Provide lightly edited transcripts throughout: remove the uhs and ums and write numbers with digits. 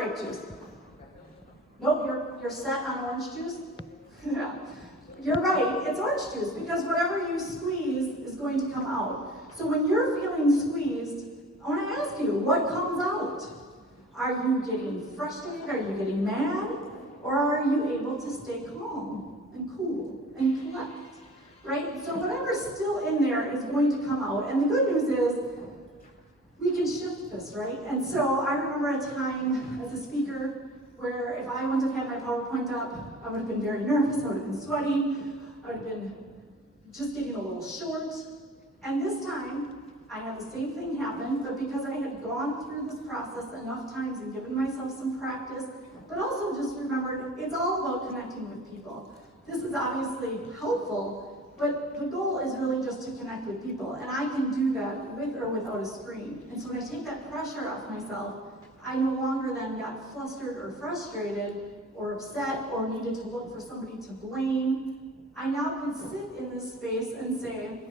grape juice? Nope, you're set on orange juice? Yeah. You're right, it's orange juice, because whatever you squeeze is going to come out. So when you're feeling squeezed, I want to ask you, what comes out? Are you getting frustrated? Are you getting mad? Or are you able to stay calm and cool and collect? Right? So whatever's still in there is going to come out. And the good news is, we can shift this, right? And so I remember a time as a speaker where if I wouldn't have had my PowerPoint up, I would have been very nervous, I would have been sweaty, I would have been just getting a little short. And this time, I had the same thing happen, but because I had gone through this process enough times and given myself some practice, but also just remembered it's all about connecting with people. This is obviously helpful, but the goal is really just to connect with people, and I can do that with or without a screen. And so when I take that pressure off myself, I no longer then got flustered or frustrated or upset or needed to look for somebody to blame. I now can sit in this space and say,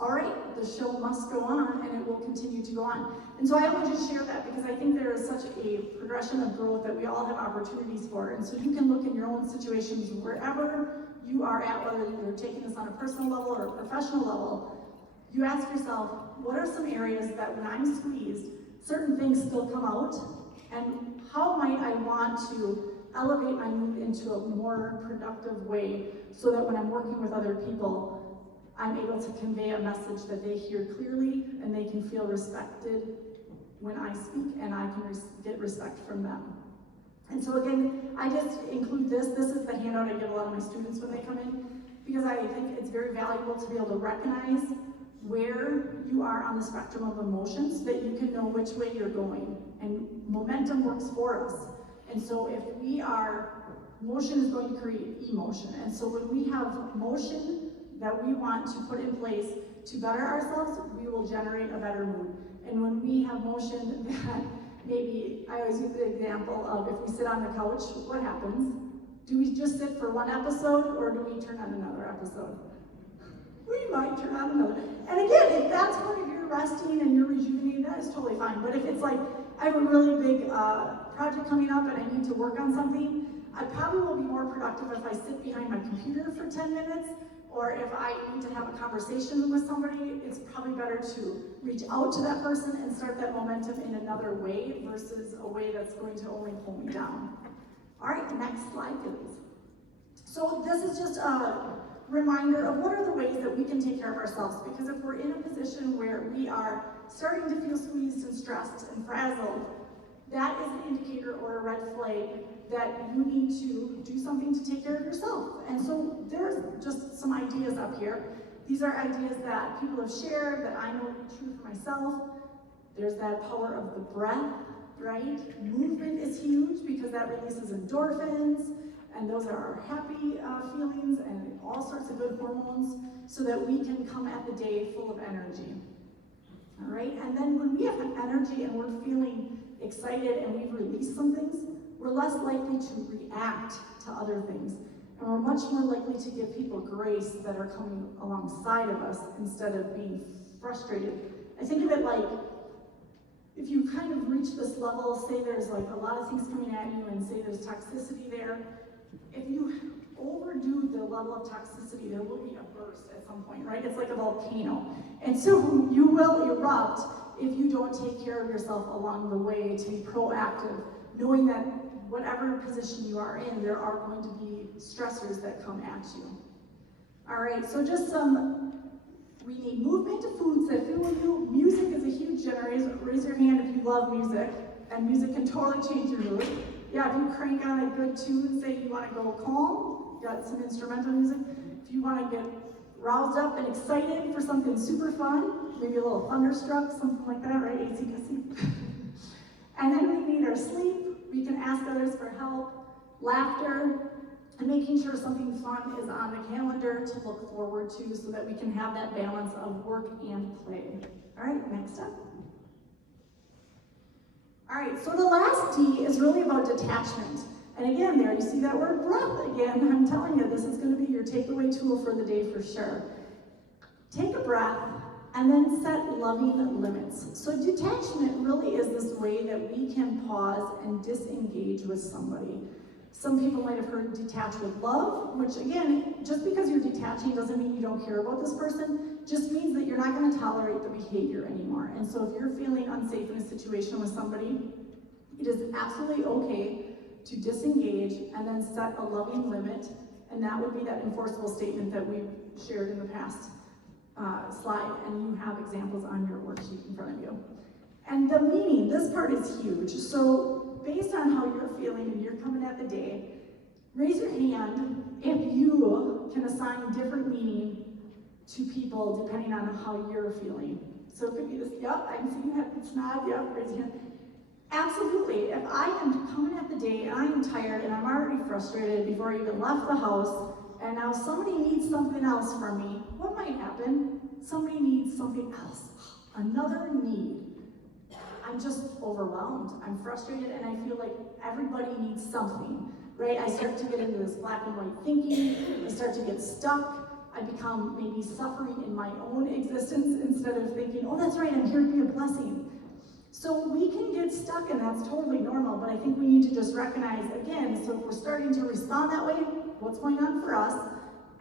all right, the show must go on, and it will continue to go on. And so I would just share that because I think there is such a progression of growth that we all have opportunities for. And so you can look in your own situations wherever you are at, whether you're taking this on a personal level or a professional level. You ask yourself, what are some areas that when I'm squeezed, certain things still come out, and how might I want to elevate my mood into a more productive way so that when I'm working with other people, I'm able to convey a message that they hear clearly and they can feel respected when I speak, and I can get respect from them. And so again, I just include this. This is the handout I give a lot of my students when they come in, because I think it's very valuable to be able to recognize where you are on the spectrum of emotions so that you can know which way you're going. And momentum works for us. And so if motion is going to create emotion. And so when we have motion that we want to put in place to better ourselves, we will generate a better mood. And when we have motion that maybe, I always use the example of if we sit on the couch, what happens? Do we just sit for one episode, or do we turn on another episode? We might turn on another. And again, if that's where you're resting and you're rejuvenating, that is totally fine. But if it's like, I have a really big project coming up and I need to work on something, I probably will be more productive if I sit behind my computer for 10 minutes, or if I need to have a conversation with somebody, it's probably better to reach out to that person and start that momentum in another way versus a way that's going to only pull me down. All right, next slide, please. So this is just a reminder of what are the ways that we can take care of ourselves, because if we're in a position where we are starting to feel squeezed and stressed and frazzled, that is an indicator or a red flag that you need to do something to take care of yourself. And so there's just some ideas up here. These are ideas that people have shared that I know are true for myself. There's that power of the breath, right? Movement is huge because that releases endorphins, and those are our happy feelings and all sorts of good hormones so that we can come at the day full of energy. All right, and then when we have energy and we're feeling excited and we've released some things, we're less likely to react to other things. And we're much more likely to give people grace that are coming alongside of us instead of being frustrated. I think of it like, if you kind of reach this level, say there's like a lot of things coming at you and say there's toxicity there, if you overdo the level of toxicity, there will be a burst at some point, right? It's like a volcano. And so you will erupt if you don't take care of yourself along the way, to be proactive, knowing that whatever position you are in, there are going to be stressors that come at you. All right, so just we need movement to foods that fuel you. Music is a huge generator. Raise your hand if you love music, and music can totally change your mood. Yeah, if you crank on a good tune, say you want to go calm, you got some instrumental music. If you want to get roused up and excited for something super fun, maybe a little thunderstruck, something like that, right? AC/DC. And then we need our sleep. We can ask others for help, laughter, and making sure something fun is on the calendar to look forward to so that we can have that balance of work and play. All right, next up. All right, so the last D is really about detachment. And again, there you see that word breath again. I'm telling you, this is going to be your takeaway tool for the day for sure. Take a breath And then set loving limits. So detachment really is this way that we can pause and disengage with somebody. Some people might have heard detach with love, which again, just because you're detaching doesn't mean you don't care about this person, just means that you're not going to tolerate the behavior anymore. And so if you're feeling unsafe in a situation with somebody, it is absolutely okay to disengage and then set a loving limit, and that would be that enforceable statement that we shared in the past slide, and you have examples on your worksheet in front of you. And the meaning, this part is huge. So based on how you're feeling and you're coming at the day, raise your hand if you can assign different meaning to people depending on how you're feeling. So it could be this, yep, I can see you have this nod, yep, raise your hand. Absolutely, if I am coming at the day and I am tired and I'm already frustrated before I even left the house, and now somebody needs something else from me, what might happen? Somebody needs something else, another need. I'm just overwhelmed, I'm frustrated, and I feel like everybody needs something, right? I start to get into this black and white thinking, I start to get stuck, I become maybe suffering in my own existence instead of thinking, oh, that's right, I'm here to be a blessing. So we can get stuck, and that's totally normal, but I think we need to just recognize, again, so if we're starting to respond that way, what's going on for us?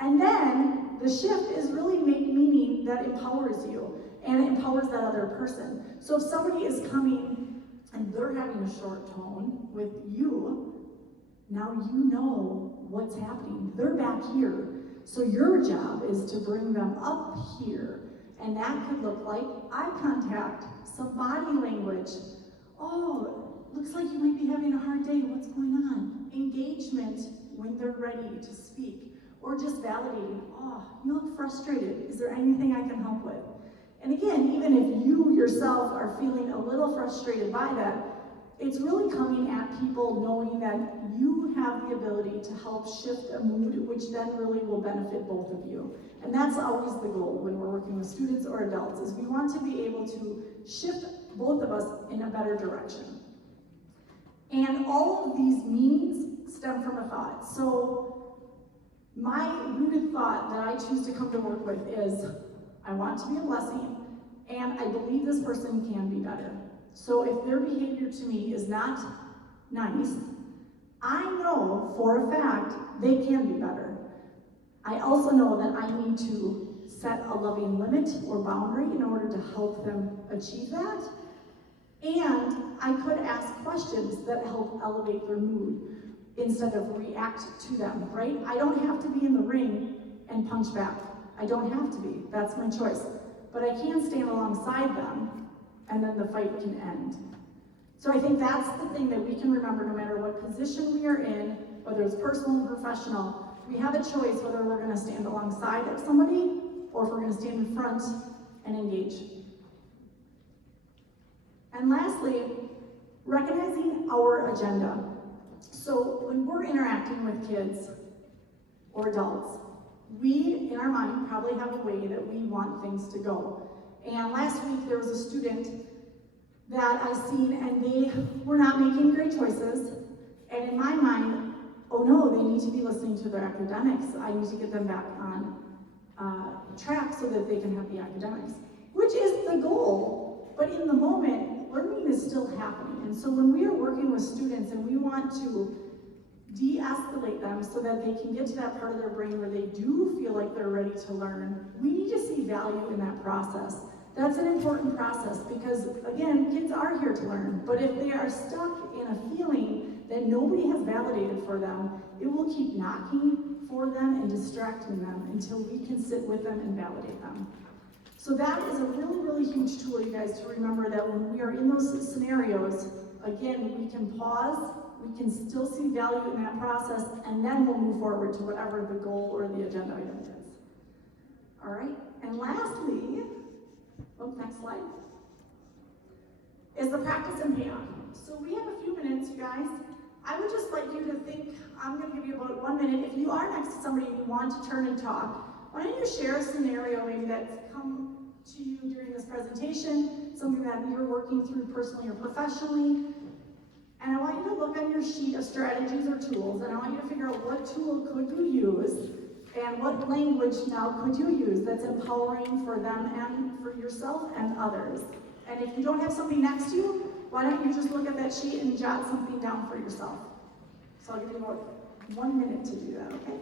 And then the shift is really make meaning that empowers you and empowers that other person. So if somebody is coming and they're having a short tone with you, now you know what's happening. They're back here. So your job is to bring them up here. And that could look like eye contact, some body language. Oh, looks like you might be having a hard day. What's going on? Engagement when they're ready to speak. Or just validating, oh, you look frustrated. Is there anything I can help with? And again, even if you yourself are feeling a little frustrated by that, it's really coming at people knowing that you have the ability to help shift a mood, which then really will benefit both of you. And that's always the goal when we're working with students or adults, is we want to be able to shift both of us in a better direction. And all of these meanings stem from a thought. So my rooted thought that I choose to come to work with is, I want to be a blessing, and I believe this person can be better. So if their behavior to me is not nice, I know for a fact they can be better. I also know that I need to set a loving limit or boundary in order to help them achieve that. And I could ask questions that help elevate their mood instead of react to them, right? I don't have to be in the ring and punch back. I don't have to be, that's my choice. But I can stand alongside them, and then the fight can end. So I think that's the thing that we can remember no matter what position we are in, whether it's personal or professional, we have a choice whether we're gonna stand alongside of somebody or if we're gonna stand in front and engage. And lastly, recognizing our agenda. So when we're interacting with kids or adults, we, in our mind, probably have a way that we want things to go. And last week there was a student that I seen, and they were not making great choices. And in my mind, oh no, they need to be listening to their academics. I need to get them back on track so that they can have the academics, which is the goal. But in the moment, learning is still happening. And so when we are working with students and we want to de-escalate them so that they can get to that part of their brain where they do feel like they're ready to learn, we need to see value in that process. That's an important process because, again, kids are here to learn, but if they are stuck in a feeling that nobody has validated for them, it will keep knocking for them and distracting them until we can sit with them and validate them. So that is a really, really huge tool, you guys, to remember that when we are in those scenarios, again, we can pause, we can still see value in that process, and then we'll move forward to whatever the goal or the agenda item is. All right, and lastly, next slide, is the practice and payoff. So we have a few minutes, you guys. I would just like you to think, I'm gonna give you about 1 minute. If you are next to somebody and you want to turn and talk, why don't you share a scenario maybe that's come to you during this presentation, something that you're working through personally or professionally. And I want you to look on your sheet of strategies or tools, and I want you to figure out what tool could you use And what language now could you use that's empowering for them and for yourself and others? And if you don't have somebody next to you, why don't you just look at that sheet and jot something down for yourself? So I'll give you about 1 minute to do that, okay?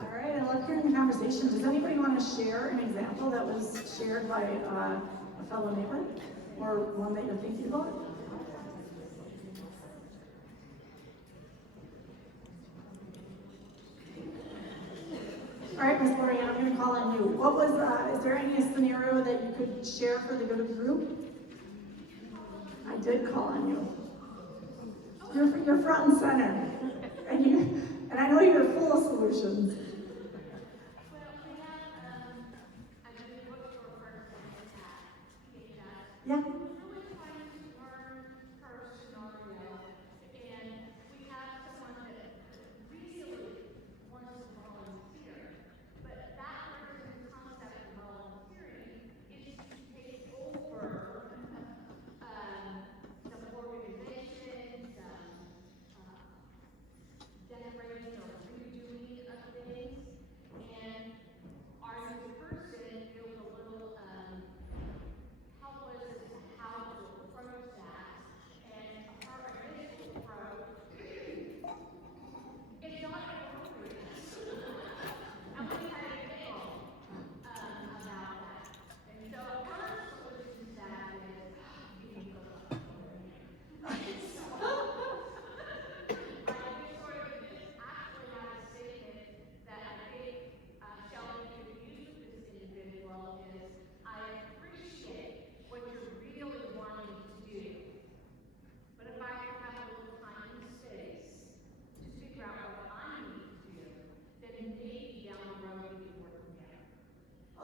All right, I love hearing the conversation. Does anybody want to share an example that was shared by a fellow neighbor or one that you're thinking about? All right, Ms. Lorianne, I'm going to call on you. What was, is there any scenario that you could share for the good of the group? I did call on you. You're front and center. And I know you're full of solutions. Yeah.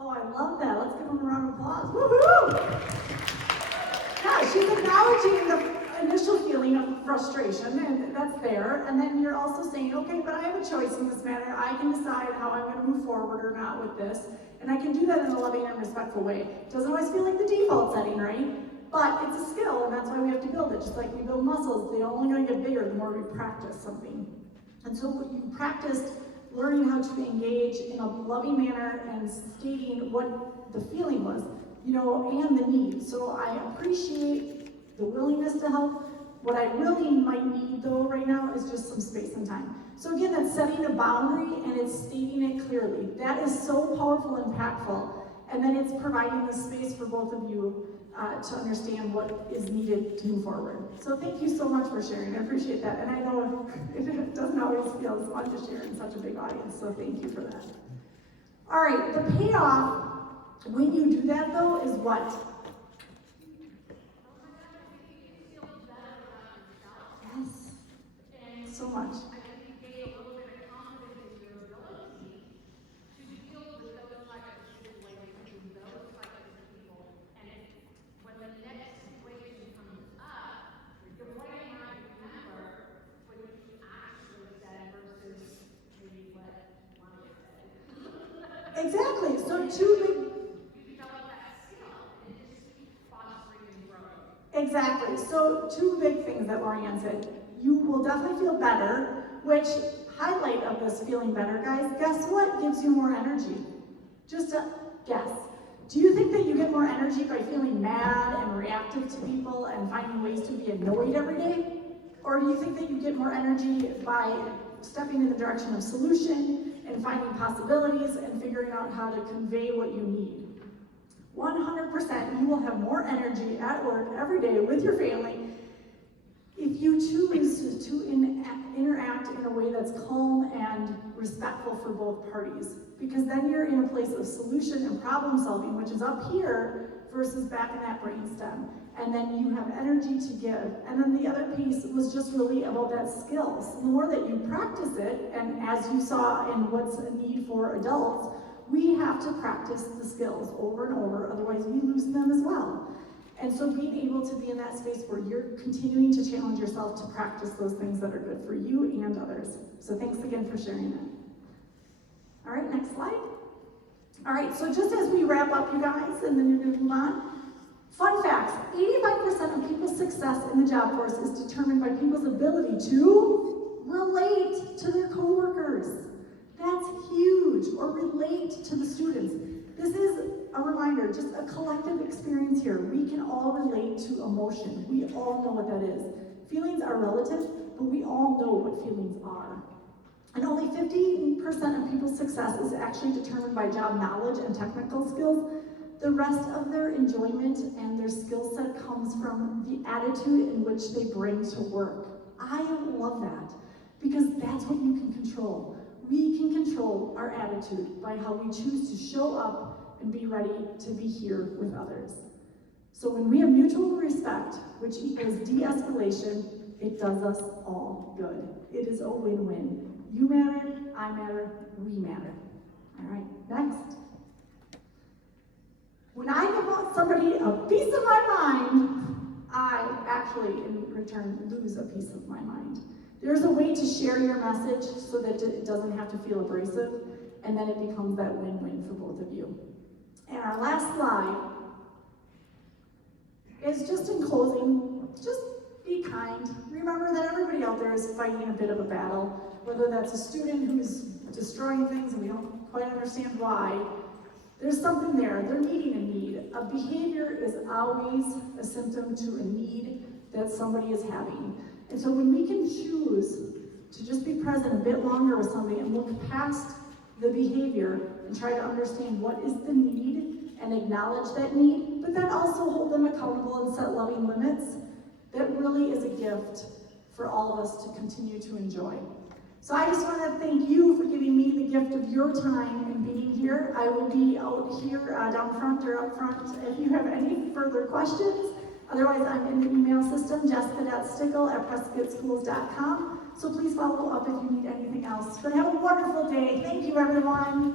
Oh, I love that. Let's give them a round of applause. Woohoo! Yeah, she's acknowledging the initial feeling of frustration, and that's there. And then you're also saying, okay, but I have a choice in this matter. I can decide how I'm going to move forward or not with this. And I can do that in a loving and respectful way. It doesn't always feel like the default setting, right? But it's a skill, and that's why we have to build it. Just like we build muscles, they're only going to get bigger the more we practice something. And so you practiced learning how to engage in a loving manner and stating what the feeling was, you know, and the need. So I appreciate the willingness to help. What I really might need, though, right now is just some space and time. So again, that's setting a boundary and it's stating it clearly. That is so powerful and impactful. And then it's providing the space for both of you to understand what is needed to move forward. So thank you so much for sharing. I appreciate that. And I know it doesn't always feel as fun to share in such a big audience, so thank you for that. All right, the payoff when you do that, though, is what? Yes. So much. Exactly. So exactly. So two big things that Lorianne said. You will definitely feel better, which highlight of this feeling better, guys. Guess what gives you more energy? Just a guess. Do you think that you get more energy by feeling mad and reactive to people and finding ways to be annoyed every day? Or do you think that you get more energy by stepping in the direction of solution and finding possibilities and figuring out how to convey what you need? 100% you will have more energy at work every day with your family if you choose to interact in a way that's calm and respectful for both parties. Because then you're in a place of solution and problem solving, which is up here versus back in that brainstem. And then you have energy to give. And then the other piece was just really about that skill. So the more that you practice it, and as you saw in what's a need for adults, we have to practice the skills over and over, otherwise we lose them as well. And so being able to be in that space where you're continuing to challenge yourself to practice those things that are good for you and others. So thanks again for sharing that. All right, next slide. All right, so just as we wrap up, you guys, and then you're gonna move on. Fun facts, 85% of people's success in the job force is determined by people's ability to relate to their coworkers. That's huge, or relate to the students. This is a reminder, just a collective experience here. We can all relate to emotion. We all know what that is. Feelings are relative, but we all know what feelings are. And only 15% of people's success is actually determined by job knowledge and technical skills. The rest of their enjoyment and their skill set comes from the attitude in which they bring to work. I love that, because that's what you can control. We can control our attitude by how we choose to show up and be ready to be here with others. So when we have mutual respect, which equals de-escalation, it does us all good. It is a win-win. You matter, I matter, we matter. All right, next. When I give somebody a piece of my mind, I actually, in return, lose a piece of my mind. There's a way to share your message so that it doesn't have to feel abrasive, and then it becomes that win-win for both of you. And our last slide is just in closing, just be kind. Remember that everybody out there is fighting a bit of a battle, whether that's a student who's destroying things and we don't quite understand why. There's something there, they're meeting a need. A behavior is always a symptom to a need that somebody is having. And so when we can choose to just be present a bit longer with somebody and look past the behavior and try to understand what is the need and acknowledge that need, but then also hold them accountable and set loving limits, that really is a gift for all of us to continue to enjoy. So I just want to thank you for giving me the gift of your time and being here. I will be out here down front or up front if you have any further questions. Otherwise, I'm in the email system, jessica.stickle@prescottschools.com. So please follow up if you need anything else. But have a wonderful day. Thank you, everyone.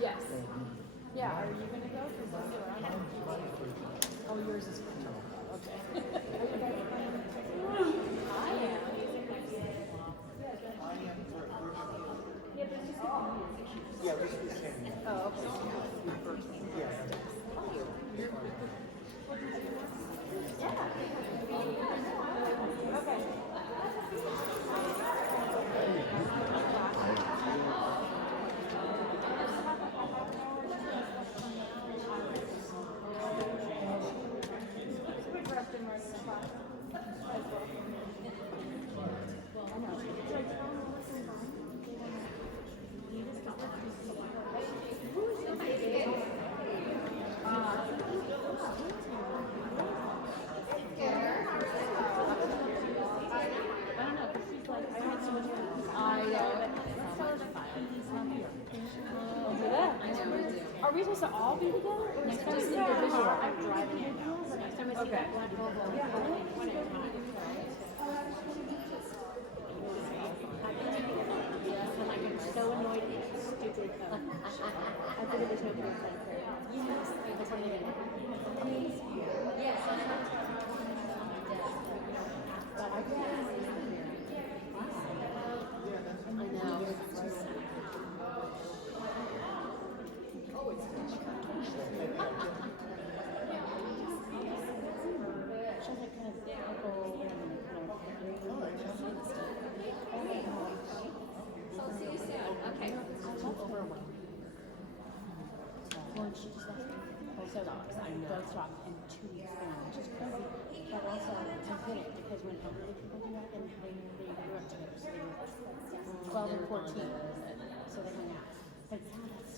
Yes. Yeah, are you gonna go? Oh, yours is okay. I am. Yeah, we should be saying. Oh, okay. Yeah. Okay. Are we supposed to all be together? Or next time it's individual? I'm driving it now. So next time I see that black Volvo, one at a time. And like I'm so annoyed at this stupid phone. I figured there's nobody inside there. Yes. That's what I did. Yes. But I can't. I know. She's like kind of purple and So see you soon. Okay. I'm overwhelmed. Well, and she just left me. So both stopped in 2 weeks now, which is crazy. But also, I get it because when elderly people do that, and they grew up together, so they were 12 and 14, so they hung out. But yeah, that's